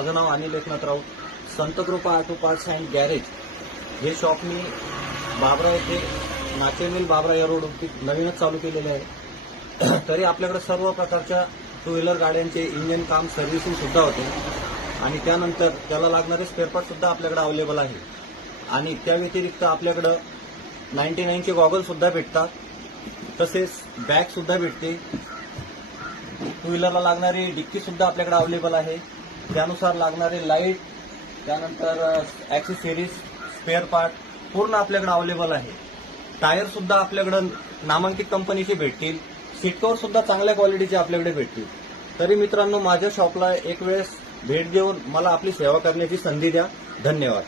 माझं नाव Anil Eknath Raut. Santkrupa auto parts and garage हे शॉप मी बाबरा येथे नाचेमिल बाबरा या रोडवरती नवीनच चालू केलेले आहे. तरी आपल्याकडे सर्व प्रकारच्या टू व्हीलर गाड्यांचे इंजिन काम सर्व्हिसिंग सुद्धा होते आणि त्यानंतर त्याला लागणारे स्पेअर पार्ट सुद्धा आपल्याकडे अवेलेबल आहे. आणि त्या व्यतिरिक्त आपल्याकडं 99चे गॉगल सुद्धा भेटतात, तसेच बॅग सुद्धा भेटते. टू व्हीलरला लागणारी डिक्की सुद्धा आपल्याकडे अवेलेबल आहे. त्यानुसार लागणारे लाईट, त्यानंतर ॲक्सेसरीज, स्पेअर पार्ट पूर्ण आपल्याकडे अवेलेबल आहे. टायर सुद्धा आपल्याकडे नामांकित कंपनीचे भेटतील. सीट कव्हर सुद्धा चांगल्या क्वालिटीचे आपल्याकडे भेटतील. तरी मित्रांनो, माझ्या शॉपला एक वेळेस भेट देऊन मला आपली सेवा करण्याची संधी द्या. धन्यवाद.